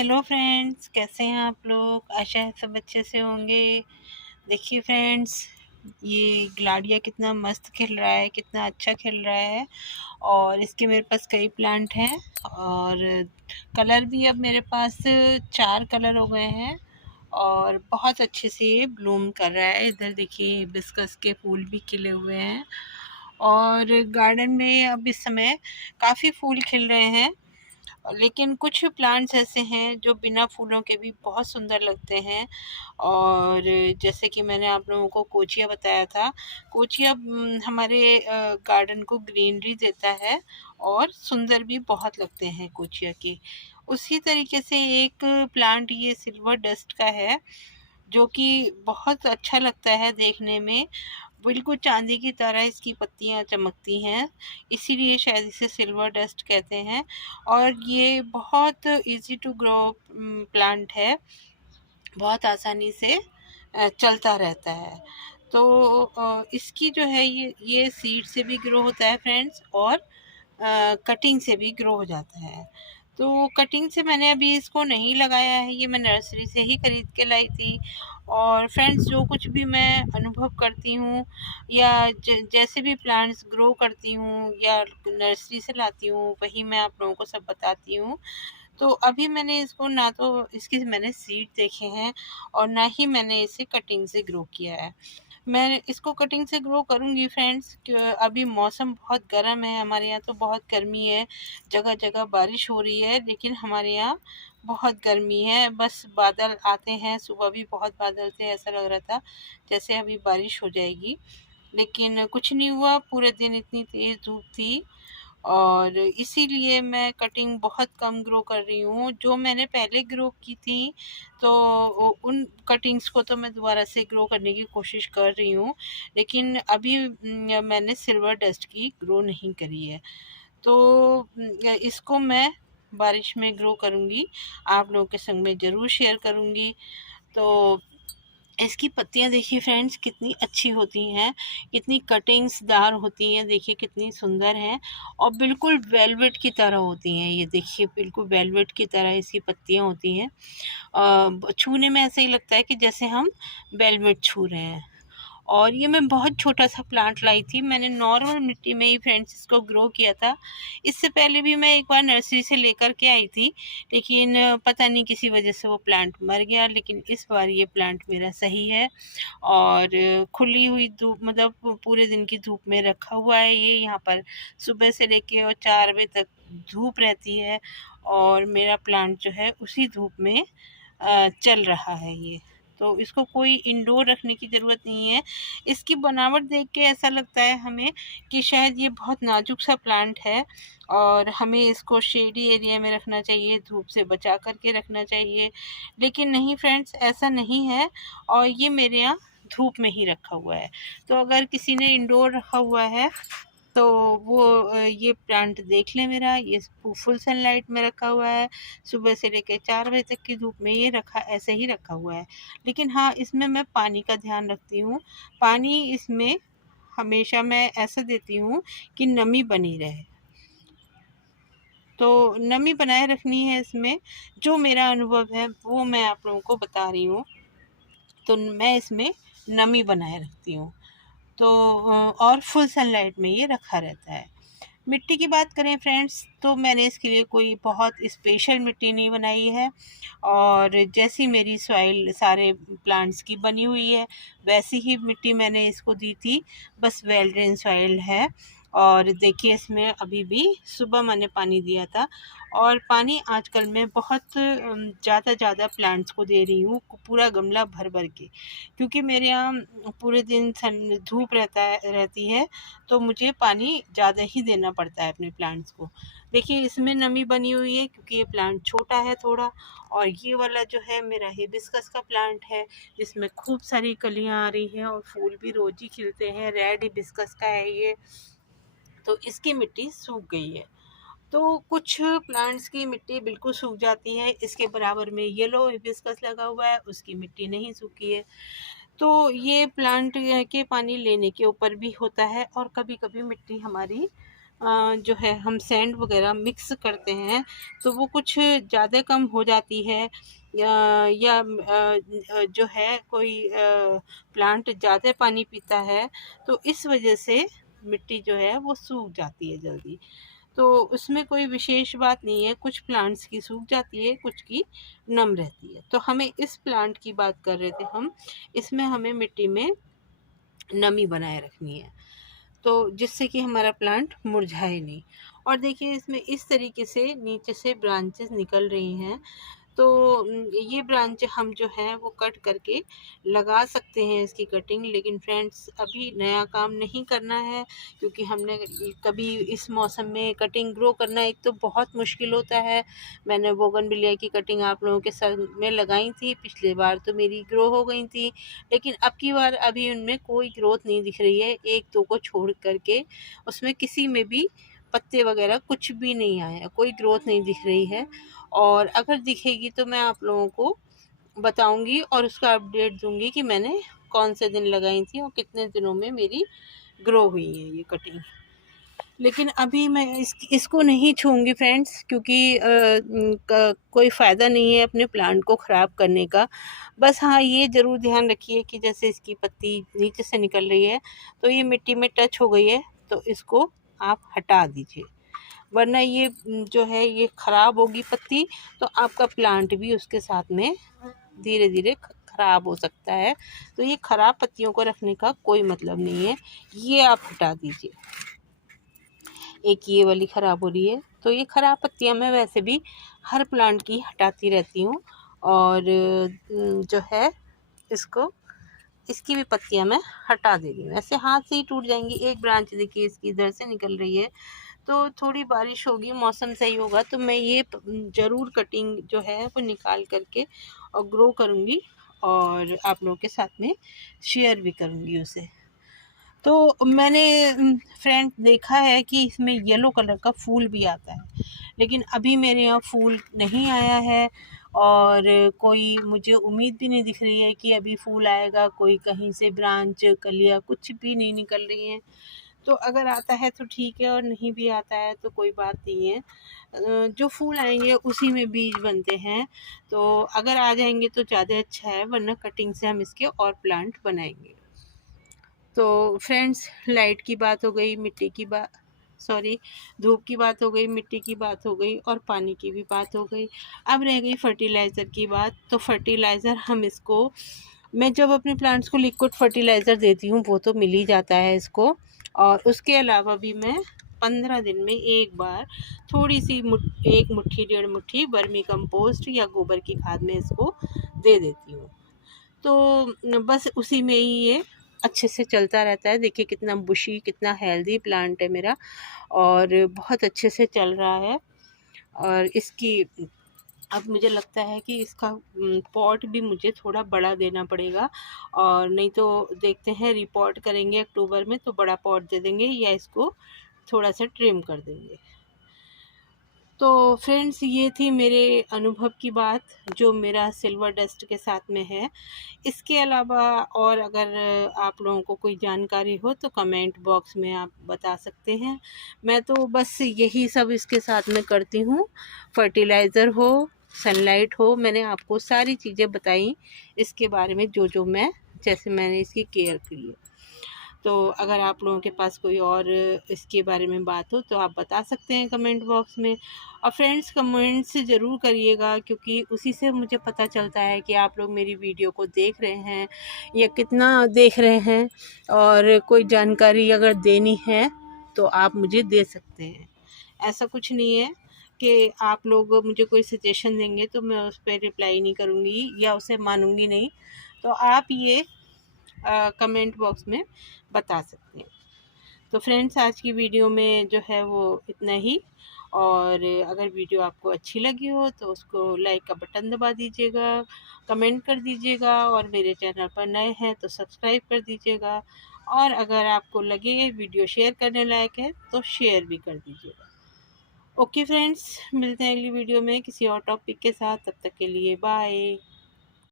Hello friends, कैसे हैं आप लोग। आशा है सब अच्छे से होंगे। देखिए फ्रेंड्स, ये ग्लाडिया कितना मस्त खिल रहा है, कितना अच्छा खिल रहा है। और इसके मेरे पास कई प्लांट हैं और कलर भी अब मेरे पास 4 कलर हो गए हैं और बहुत अच्छे से ये ब्लूम कर रहा है। इधर देखिए हिबिस्कस के फूल भी खिले हुए हैं और गार्डन में अब इस समय काफ़ी फूल खिल रहे हैं। लेकिन कुछ प्लांट्स ऐसे हैं जो बिना फूलों के भी बहुत सुंदर लगते हैं। और जैसे कि मैंने आप लोगों को कोचिया बताया था, कोचिया हमारे गार्डन को ग्रीनरी देता है और सुंदर भी बहुत लगते हैं कोचिया के। उसी तरीके से एक प्लांट ये सिल्वर डस्ट का है जो कि बहुत अच्छा लगता है देखने में। बिल्कुल चांदी की तरह इसकी पत्तियां चमकती हैं, इसीलिए शायद इसे सिल्वर डस्ट कहते हैं। और ये बहुत इजी टू ग्रो प्लांट है, बहुत आसानी से चलता रहता है। तो इसकी जो है ये सीड से भी ग्रो होता है फ्रेंड्स, और कटिंग से भी ग्रो हो जाता है। तो कटिंग से मैंने अभी इसको नहीं लगाया है, ये मैं नर्सरी से ही खरीद के लाई थी। और फ्रेंड्स, जो कुछ भी मैं अनुभव करती हूँ या जैसे भी प्लांट्स ग्रो करती हूँ या नर्सरी से लाती हूँ, वही मैं आप लोगों को सब बताती हूँ। तो अभी मैंने इसको ना तो इसके मैंने सीड देखे हैं और ना ही मैंने इसे कटिंग से ग्रो किया है। मैं इसको कटिंग से ग्रो करूँगी फ्रेंड्स। अभी मौसम बहुत गर्म है, हमारे यहाँ तो बहुत गर्मी है। जगह जगह बारिश हो रही है लेकिन हमारे यहाँ बहुत गर्मी है। बस बादल आते हैं, सुबह भी बहुत बादल थे, ऐसा लग रहा था जैसे अभी बारिश हो जाएगी, लेकिन कुछ नहीं हुआ। पूरे दिन इतनी तेज़ धूप थी और इसीलिए मैं कटिंग बहुत कम ग्रो कर रही हूँ। जो मैंने पहले ग्रो की थी तो उन कटिंग्स को तो मैं दोबारा से ग्रो करने की कोशिश कर रही हूँ, लेकिन अभी मैंने सिल्वर डस्ट की ग्रो नहीं करी है। तो इसको मैं बारिश में ग्रो करूँगी, आप लोगों के संग में ज़रूर शेयर करूँगी। तो इसकी पत्तियां देखिए फ्रेंड्स कितनी अच्छी होती हैं, कितनी कटिंग्सदार होती हैं, देखिए कितनी सुंदर हैं और बिल्कुल वेलवेट की तरह होती हैं। ये देखिए बिल्कुल वेलवेट की तरह इसकी पत्तियां होती हैं। छूने में ऐसा ही लगता है कि जैसे हम वेलवेट छू रहे हैं। और ये मैं बहुत छोटा सा प्लांट लाई थी, मैंने नॉर्मल मिट्टी में ही फ्रेंड्स इसको ग्रो किया था। इससे पहले भी मैं एक बार नर्सरी से लेकर के आई थी, लेकिन पता नहीं किसी वजह से वो प्लांट मर गया। लेकिन इस बार ये प्लांट मेरा सही है और खुली हुई धूप, मतलब पूरे दिन की धूप में रखा हुआ है। ये यहाँ पर सुबह से लेके और 4 बजे तक धूप रहती है और मेरा प्लांट जो है उसी धूप में चल रहा है ये। तो इसको कोई इंडोर रखने की ज़रूरत नहीं है। इसकी बनावट देख के ऐसा लगता है हमें कि शायद ये बहुत नाजुक सा प्लांट है और हमें इसको शेडी एरिया में रखना चाहिए, धूप से बचा कर के रखना चाहिए। लेकिन नहीं फ्रेंड्स, ऐसा नहीं है और ये मेरे यहाँ धूप में ही रखा हुआ है। तो अगर किसी ने इंडोर रखा हुआ है तो वो ये प्लांट देख लें मेरा, ये फुल सनलाइट में रखा हुआ है। सुबह से लेकर 4 बजे तक की धूप में ये रखा ऐसे ही रखा हुआ है। लेकिन हाँ, इसमें मैं पानी का ध्यान रखती हूँ। पानी इसमें हमेशा मैं ऐसा देती हूँ कि नमी बनी रहे। तो नमी बनाए रखनी है इसमें, जो मेरा अनुभव है वो मैं आप लोगों को बता रही हूँ। तो मैं इसमें नमी बनाए रखती हूँ। तो और फुल सनलाइट में ये रखा रहता है। मिट्टी की बात करें फ्रेंड्स, तो मैंने इसके लिए कोई बहुत स्पेशल मिट्टी नहीं बनाई है और जैसी मेरी सॉइल सारे प्लांट्स की बनी हुई है वैसी ही मिट्टी मैंने इसको दी थी। बस वेल ड्रेन सॉइल है और देखिए इसमें अभी भी सुबह मैंने पानी दिया था और पानी आजकल मैं बहुत ज़्यादा प्लांट्स को दे रही हूँ, पूरा गमला भर भर के, क्योंकि मेरे यहाँ पूरे दिन धूप रहती है तो मुझे पानी ज़्यादा ही देना पड़ता है अपने प्लांट्स को। देखिए इसमें नमी बनी हुई है क्योंकि ये प्लांट छोटा है थोड़ा। और ये वाला जो है मेरा हिबिस्कस का प्लांट है जिसमें खूब सारी कलियां आ रही हैं और फूल भी रोज ही खिलते हैं। रेड हिबिस्कस का है ये। तो इसकी मिट्टी सूख गई है। तो कुछ प्लांट्स की मिट्टी बिल्कुल सूख जाती है, इसके बराबर में येलो हिबिस्कस लगा हुआ है, उसकी मिट्टी नहीं सूखी है। तो ये प्लांट के पानी लेने के ऊपर भी होता है और कभी कभी मिट्टी हमारी जो है हम सैंड वगैरह मिक्स करते हैं तो वो कुछ ज़्यादा कम हो जाती है, या जो है कोई प्लांट ज़्यादा पानी पीता है तो इस वजह से मिट्टी जो है वो सूख जाती है जल्दी। तो उसमें कोई विशेष बात नहीं है, कुछ प्लांट्स की सूख जाती है, कुछ की नम रहती है। तो हमें इस प्लांट की बात कर रहे थे हम, इसमें हमें मिट्टी में नमी बनाए रखनी है तो जिससे कि हमारा प्लांट मुरझाए नहीं। और देखिए इसमें इस तरीके से नीचे से ब्रांचेस निकल रही हैं, तो ये ब्रांच हम जो है वो कट करके लगा सकते हैं इसकी कटिंग। लेकिन फ्रेंड्स अभी नया काम नहीं करना है, क्योंकि हमने कभी इस मौसम में कटिंग ग्रो करना एक तो बहुत मुश्किल होता है। मैंने बोगनविलिया की कटिंग आप लोगों के साथ में लगाई थी, पिछले बार तो मेरी ग्रो हो गई थी, लेकिन अब की बार अभी उनमें कोई ग्रोथ नहीं दिख रही है, एक दो को छोड़ करके उसमें किसी में भी पत्ते वगैरह कुछ भी नहीं आया, कोई ग्रोथ नहीं दिख रही है। और अगर दिखेगी तो मैं आप लोगों को बताऊंगी और उसका अपडेट दूंगी कि मैंने कौन से दिन लगाई थी और कितने दिनों में मेरी ग्रो हुई है ये कटिंग। लेकिन अभी मैं इसको नहीं छूंगी फ्रेंड्स, क्योंकि कोई फ़ायदा नहीं है अपने प्लांट को ख़राब करने का। बस हाँ ये ज़रूर ध्यान रखिए कि जैसे इसकी पत्ती नीचे से निकल रही है तो ये मिट्टी में टच हो गई है तो इसको आप हटा दीजिए, वरना ये जो है ये ख़राब होगी पत्ती तो आपका प्लांट भी उसके साथ में धीरे धीरे ख़राब हो सकता है। तो ये ख़राब पत्तियों को रखने का कोई मतलब नहीं है, ये आप हटा दीजिए। एक ये वाली ख़राब हो रही है तो ये ख़राब पत्तियां मैं वैसे भी हर प्लांट की हटाती रहती हूँ। और जो है इसको इसकी भी पत्तियां मैं हटा दे रही हूँ, ऐसे हाथ से ही टूट जाएंगी। एक ब्रांच देखिए इसकी इधर से निकल रही है, तो थोड़ी बारिश होगी, मौसम सही होगा तो मैं ये ज़रूर कटिंग जो है वो निकाल करके और ग्रो करूँगी और आप लोगों के साथ में शेयर भी करूँगी उसे। तो मैंने फ्रेंड देखा है कि इसमें येलो कलर का फूल भी आता है, लेकिन अभी मेरे यहाँ फूल नहीं आया है और कोई मुझे उम्मीद भी नहीं दिख रही है कि अभी फूल आएगा। कोई कहीं से ब्रांच कलियाँ कुछ भी नहीं निकल रही हैं। तो अगर आता है तो ठीक है और नहीं भी आता है तो कोई बात नहीं है। जो फूल आएंगे उसी में बीज बनते हैं, तो अगर आ जाएंगे तो ज़्यादा अच्छा है, वरना कटिंग से हम इसके और प्लांट बनाएंगे। तो फ्रेंड्स लाइट की बात हो गई, मिट्टी की बात सॉरी धूप की बात हो गई, मिट्टी की बात हो गई और पानी की भी बात हो गई। अब रह गई फर्टिलाइज़र की बात। तो फर्टिलाइज़र हम इसको, मैं जब अपने प्लांट्स को लिक्विड फर्टिलाइज़र देती हूँ वो तो मिल ही जाता है इसको, और उसके अलावा भी मैं 15 दिन में एक बार थोड़ी सी एक मुट्ठी डेढ़ मुट्ठी वर्मी कंपोस्ट या गोबर की खाद में इसको दे देती हूँ। तो बस उसी में ही ये अच्छे से चलता रहता है। देखिए कितना बुशी कितना हेल्दी प्लांट है मेरा और बहुत अच्छे से चल रहा है। और इसकी अब मुझे लगता है कि इसका पॉट भी मुझे थोड़ा बड़ा देना पड़ेगा, और नहीं तो देखते हैं रिपोर्ट करेंगे अक्टूबर में तो बड़ा पॉट दे देंगे या इसको थोड़ा सा ट्रिम कर देंगे। तो फ्रेंड्स ये थी मेरे अनुभव की बात जो मेरा सिल्वर डस्ट के साथ में है। इसके अलावा और अगर आप लोगों को कोई जानकारी हो तो कमेंट बॉक्स में आप बता सकते हैं। मैं तो बस यही सब इसके साथ में करती हूँ, फर्टिलाइज़र हो सनलाइट हो, मैंने आपको सारी चीज़ें बताई इसके बारे में जो जो मैं जैसे मैंने इसकी केयर की है। तो अगर आप लोगों के पास कोई और इसके बारे में बात हो तो आप बता सकते हैं कमेंट बॉक्स में। और फ्रेंड्स कमेंट्स ज़रूर करिएगा, क्योंकि उसी से मुझे पता चलता है कि आप लोग मेरी वीडियो को देख रहे हैं या कितना देख रहे हैं। और कोई जानकारी अगर देनी है तो आप मुझे दे सकते हैं। ऐसा कुछ नहीं है कि आप लोग मुझे कोई सजेशन देंगे तो मैं उस पर रिप्लाई नहीं करूँगी या उसे मानूँगी नहीं। तो आप ये कमेंट बॉक्स में बता सकते हैं। तो फ्रेंड्स आज की वीडियो में जो है वो इतना ही। और अगर वीडियो आपको अच्छी लगी हो तो उसको लाइक का बटन दबा दीजिएगा, कमेंट कर दीजिएगा और मेरे चैनल पर नए हैं तो सब्सक्राइब कर दीजिएगा। और अगर आपको लगे वीडियो शेयर करने लायक है तो शेयर भी कर दीजिएगा। ओके फ्रेंड्स, मिलते हैं अगली वीडियो में किसी और टॉपिक के साथ, तब तक के लिए बाय।